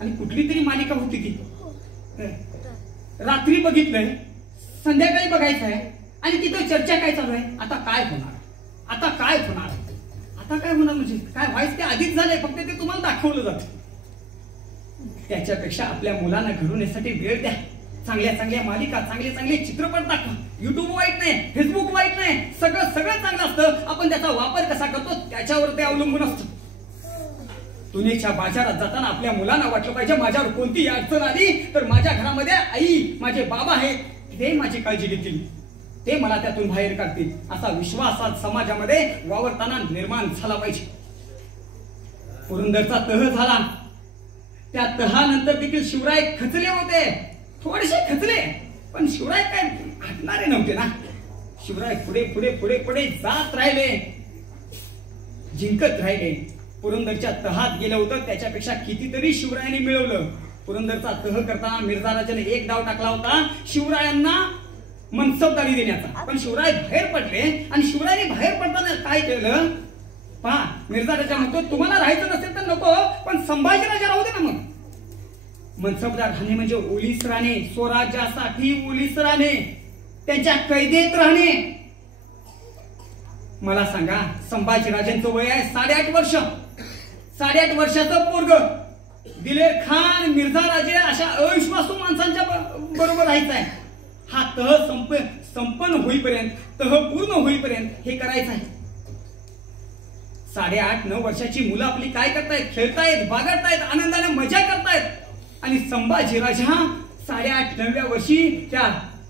आणि कुठली तरी मालिका होती ती. रात्री बघितलंय, संध्याकाळी बघायचं आहे, आणि तिथं चर्चा काय चालू आहे, आता काय होणार, आता काय होणार, आता काय होणार, म्हणजे काय व्हायचं ते आधीच झालंय, फक्त ते तुम्हाला दाखवलं जातं. त्याच्यापेक्षा आपल्या मुलांना घडून येण्यासाठी वेळ द्या. चांगल्या चांगल्या मालिका, चांगले चांगले चित्रपट दाखवा. युट्यूब वाईट नाही, फेसबुक वाईट नाही, सगळं चांगलं असतं. आपण त्याचा वापर कसा करतो त्याच्यावर ते अवलंबून असतं. दुनियेच्या बाजारात जाताना आपल्या मुलांना वाटलं पाहिजे, माझ्यावर कोणती अडचण आली तर माझ्या घरामध्ये आई, माझे बाबा आहेत, ते माझी काळजी घेतील, ते मला त्यातून बाहेर काढतील, असा विश्वास आज समाजामध्ये वावरताना निर्माण झाला पाहिजे. पुरंदरचा तह झाला, त्या तहानंतर देखील शिवराय खचले होते, थोडेसे खचले, पण शिवराय काय हटणारे नव्हते ना. शिवराय पुढे पुढे पुढे पुढे जात राहिले, जिंकत राहिले. पुरंदरच्या तहात गेलं होतं, त्याच्यापेक्षा कितीतरी शिवरायांनी मिळवलं. पुरंदरचा तह करताना मिर्झा राजाने एक डाव टाकला होता, शिवरायांना मनसबदारी देण्याचा. पण शिवराय बाहेर पडले, आणि शिवरायांनी बाहेर पडताना काय केलं पहा. मिर्झा राजा म्हणतो, तुम्हाला राहायचं नसेल तर नको, पण संभाजी राजा राहू दे ना. मग मनसबदार राहणे म्हणजे ओलीस राहणे, स्वराज्यासाठी ओलीस राहणे, त्यांच्या कैदेत राहणे. मला सांगा, संभाजीराजांचं वय आहे 8.5 वर्ष. 8.5 वर्षाचं पोरग दिलेर खान, मिर्झा राजे अशा अविश्वासू माणसांच्या बरोबर राहायचं आहे. हा संपन्न होईपर्यंत, पूर्ण होईपर्यंत हे करायचं आहे. 8.5-9 वर्षाची मुलं आपली काय करतायत? खेळतायत, बागडतायत, आनंदाने मजा करतायत. आणि संभाजीराजा 8.5-9व्या वर्षी त्या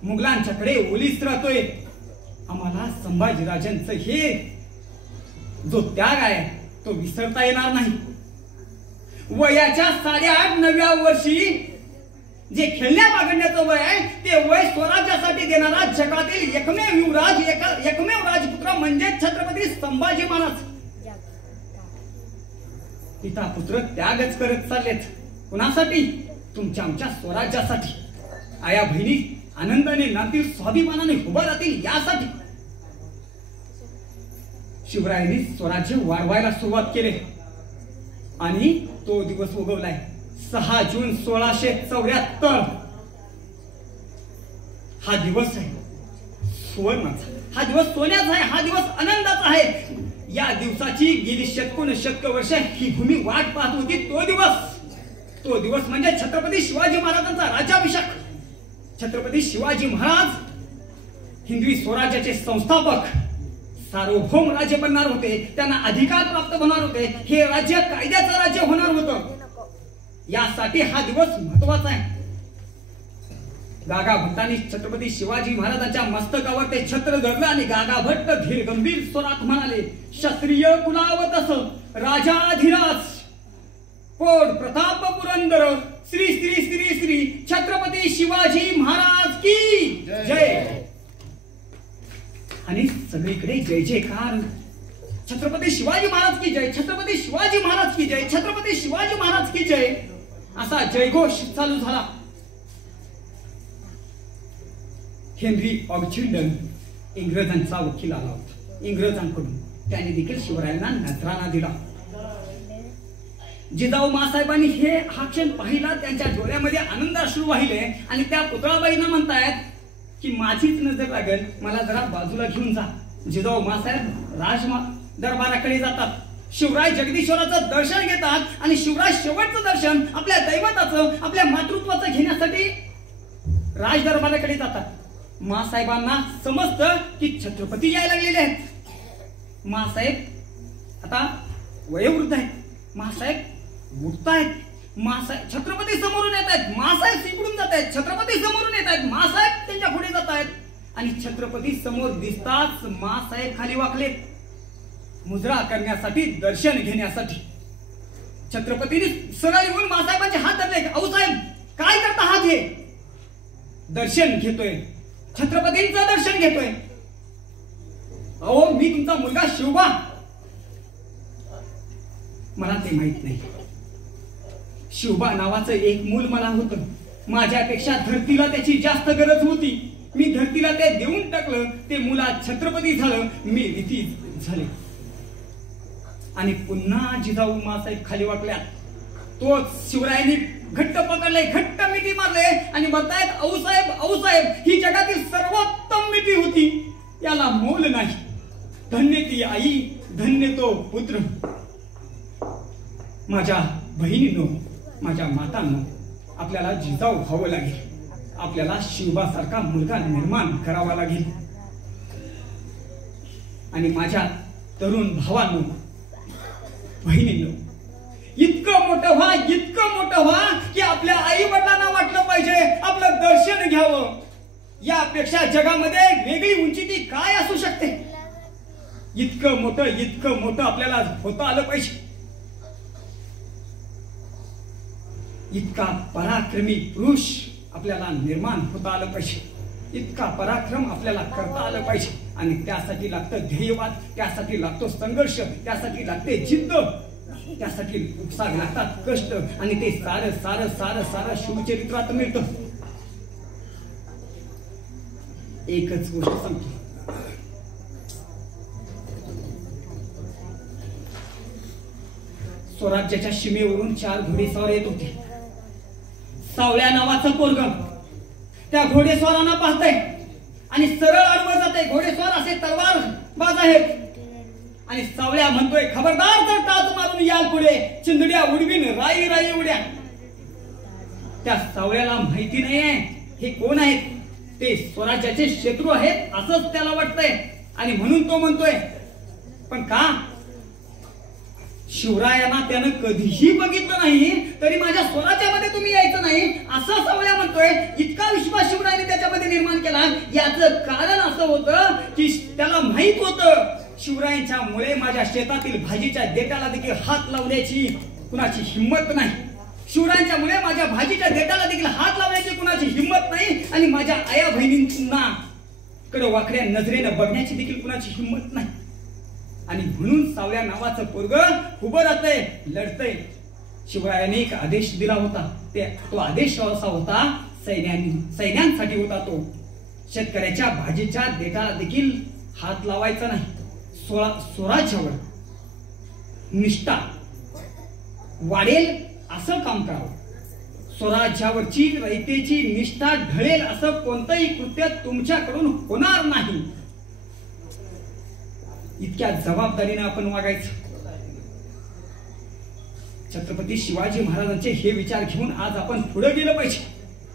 मुघलांच्याकडे ओलीस राहतोय. आम्हाला संभाजीराजांचं हे जो त्याग आहे तो विसरता येणार नाही. वयाच्या 8.5-9व्या वर्षी जे खेळण्या बागडण्याचं वय आहे ते वय स्वराज्यासाठी देणारा जगातील एकमेव राजपुत्र म्हणजे छत्रपती संभाजी महाराज. पिता पुत्र त्यागच करत चाललेत. कुणासाठी? तुमच्या आमच्या स्वराज्यासाठी. आया बहिणी आनंदाने नातील, स्वाभिमानाने उभा राहतील यासाठी. शिवरायांनी स्वराज्य वाढवायला सुरुवात केली आणि तो दिवस उगवलाय 6 जून 1674. हा दिवस आहे सुवर्णाचा, हा दिवस सोन्याचा आहे, हा दिवस आनंदाचा आहे. या दिवसाची गेली शतकोन वर्ष ही भूमी वाट पाहत होती. तो दिवस म्हणजे छत्रपती शिवाजी महाराजांचा राज्याभिषेक. छत्रपती शिवाजी महाराज हिंदवी स्वराज्याचे संस्थापक, सार्वभौम राज्य बनणार होते. त्यांना अधिकार प्राप्त होणार होते. हे राज्य कायद्याचं राज्य होणार होतं. यासाठी हा दिवस महत्वाचा आहे. गागा भट्टांनी छत्रपती शिवाजी महाराजांच्या मस्तकावर ते छत्र धरलं आणि गागा भट्ट धीर गंभीर स्वरात म्हणाले, क्षत्रिय कुलावत असं राजाधिराज कोड प्रताप पुरंदर श्री श्री श्री श्री छत्रपती शिवाजी महाराज की जय. आणि सगळीकडे जय जयकार. छत्रपती शिवाजी महाराज की जय, छत्रपती शिवाजी महाराज की जय, छत्रपती शिवाजी महाराज की जय असा जयघोष चालू झाला. हेनरी ऑगचिल्डन इंग्रजांचा वकील आला होता. इंग्रजांकडून त्याने देखील शिवरायांना नजराणा दिला. जिजाऊ मासाहेबांनी हा क्षण पाहिला. त्यांच्या डोळ्यामध्ये आनंद अश्रू वाहिले आणि त्या पुतळाबाईंना म्हणतायत की माझीच नजर लागेल, मला जरा बाजूला घेऊन जा. जिजाऊ मासाहेब राज दरबाराकडे जातात. शिवराय जगदीश्वराचं दर्शन घेतात आणि शिवराय शेवटचं दर्शन आपल्या दैवताचं, आपल्या मातृत्वाचं घेण्यासाठी राज दरबाराकडे जातात. मासाहेबांना समजतं की छत्रपती यायला लागलेले आहेत. मासाहेब आता वयोवृद्ध आहेत. मासाहेब उठतायत. मासाहेब छत्रपती समोरून येत आहेत. मासाहेब तिकडून जात आहेत. छत्रपती समोरून येत आहेत. मासाहेब त्यांच्या पुढे जात आहेत आणि छत्रपती समोर दिसताच मासाहेब खाली वाकलेत मुजरा करण्यासाठी, दर्शन घेण्यासाठी. छत्रपतींनी सरळ येऊन मासाहेबांचे हात धरले. आऊसाहेब काय करता? हात घे. दर्शन घेतोय, छत्रपतींचं दर्शन घेतोय. अहो मी तुमचा मुलगा शिवबा. मला ते माहित नाही. शिवबा नावाचं एक मूल मला होतं. माझ्यापेक्षा धरतीला त्याची जास्त गरज होती. मी धरतीला ते देऊन टाकलं. ते मुलात छत्रपती झालं, मी रीती झाले. आणि पुन्हा जिजाऊ मासाहेब खाली वाकल्यात. तोच शिवरायांनी घट्ट पकडले, घट्ट मिठी मारले आणि म्हणतायत, आऊसाहेब आऊसाहेब ही जगातील सर्वोत्तम मिठी होती, याला मोल नाही. धन्य ती आई, धन्य तो पुत्र. माझ्या बहिणींनो, माझ्या मातांनो, आपल्याला जिजाऊ व्हावं लागेल. आपल्याला शिवबासारखा मुलगा निर्माण करावा लागेल. आणि माझ्या तरुण भावांनो, बहिणींनो, इतकं मोठं व्हा की आपल्या आई वडिलांना वाटलं पाहिजे आपलं दर्शन घ्यावं. यापेक्षा जगामध्ये वेगळी उंची ती काय असू शकते? इतकं मोठं आपल्याला होता आलं पाहिजे. इतका पराक्रमी पुरुष आपल्याला निर्माण होता आलं पाहिजे. इतका पराक्रम आपल्याला करता आलं पाहिजे. आणि त्यासाठी लागतं ध्येयवाद, त्यासाठी लागतो संघर्ष, त्यासाठी लागते जिद्द, त्यासाठी उपसाग लागतात कष्ट. आणि ते सारं शिवचरित्रात मिळतं. एकच गोष्ट सांगतो, स्वराज्याच्या सीमेवरून 4 घोडेस्वार येत होते. सावळ्या नावाचं पोरग त्या घोडेस्वारांना पाहतंय आणि सरळ आडवं जाते. घोडेस्वार असे तलवार बाज आहेत आणि सावळ्या म्हणतोय, खबरदार जर टाच मारून याल पुढे, चिंदड्या उडवीन राई राई उड्या. त्या सावळ्याला माहिती नाहीये हे कोण आहेत, ते स्वराज्याचे शत्रू आहेत असंच त्याला वाटतंय. आणि म्हणून तो म्हणतोय, पण का शिवरायांना त्यानं कधीही बघितलं नाही तरी माझ्या स्वराज्यामध्ये तुम्ही यायचं नाही असं सावळ्या म्हणतोय. इतका विश्वास शिवरायांनी त्याच्यामध्ये निर्माण केला. याचं कारण असं होतं की त्याला माहित होतं शिवरायांच्या मुळे माझ्या शेतातील भाजीच्या देठाला देखील हात लावण्याची कुणाची हिंमत नाही. शिवरायांच्या मुळे माझ्या भाजीच्या देठाला देखील हात लावण्याची कुणाची हिंमत नाही आणि माझ्या आया बहिणींना कडे वाकड्या नजरेनं बघण्याची देखील कुणाची हिंमत नाही. आणि म्हणून सावळ्या नावाचं पोरग उभं राहतंय, लढतंय. शिवरायांनी एक आदेश दिला होता. तो आदेश असा होता, सैन्यांसाठी होता. तो शेतकऱ्याच्या भाजीच्या देठाला देखील हात लावायचा नाही. स्वराज्यावर निष्ठा वाढेल असं काम करावं. स्वराज्यावरची रयतेची निष्ठा ढळेल असं कोणतंही कृत्य तुमच्याकडून होणार नाही. इतक्या जबाबदारीने आपण वागायचं. छत्रपती शिवाजी महाराजांचे हे विचार घेऊन आज आपण पुढे गेलं पाहिजे.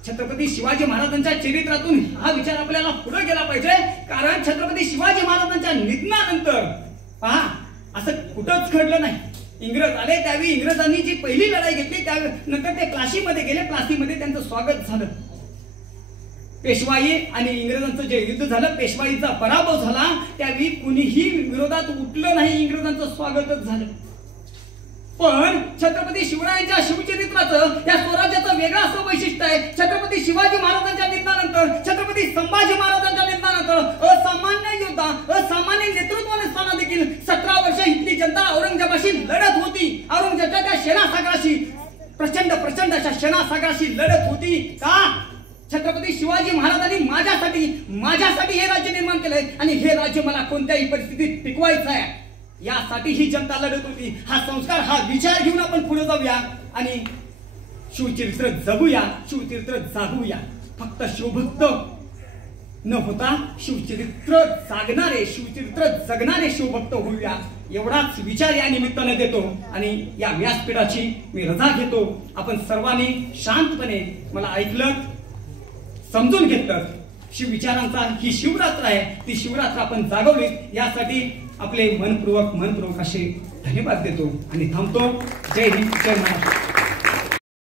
छत्रपती शिवाजी महाराजांच्या चरित्रातून हा विचार आपल्याला पुढे गेला पाहिजे. कारण छत्रपती शिवाजी महाराजांच्या निधनानंतर पहा असं कुठंच घडलं नाही. इंग्रज आले त्यावेळी इंग्रजांनी जी पहिली लढाई घेतली त्यानंतर ते प्लाशीमध्ये गेले. प्लासीमध्ये त्यांचं स्वागत झालं. पेशवाई आणि इंग्रजांचं जे युद्ध झालं, पेशवाईचा पराभव झाला. त्यावेळी कुणीही विरोधात उठलं नाही, इंग्रजांचं स्वागतच झालं. पण छत्रपती शिवरायांच्या शिवचरित्राचं या स्वराज्याचं वेगळं असं वैशिष्ट्य आहे. छत्रपती शिवाजी महाराजांच्या निधनानंतर, छत्रपती संभाजी महाराजांच्या निधनानंतर असामान्य योद्धा, असामान्य नेतृत्व नसताना देखील 17 वर्ष इथली जनता औरंगजेबाशी लढत होती. औरंगजेबाच्या सेनासागराशी प्रचंड अशा सेनासागराशी लढत होती. का? छत्रपती शिवाजी महाराजांनी माझ्यासाठी हे राज्य निर्माण केलंय आणि हे राज्य मला कोणत्याही परिस्थितीत टिकवायचं आहे. यासाठी ही जनता लढत होती. हा संस्कार, हा विचार घेऊन आपण पुढे जाऊया आणि शिवचरित्र जगूया, शिवचरित्र जागूया. फक्त शिवभक्त न होता शिवचरित्र जागणारे, शिवचरित्र जगणारे शिवभक्त होऊया. एवढाच विचार या निमित्ताने देतो आणि या व्यासपीठाची मी रजा घेतो. आपण सर्वांनी शांतपणे मला ऐकलं, समजून घेतलं. शिवविचारांचा ही शिवरात्र आहे, ती शिवरात्र आपण जागवली. यासाठी आपले मनपूर्वक असे धन्यवाद देतो आणि थांबतो. जय हिंद, जय महाराष्ट्र.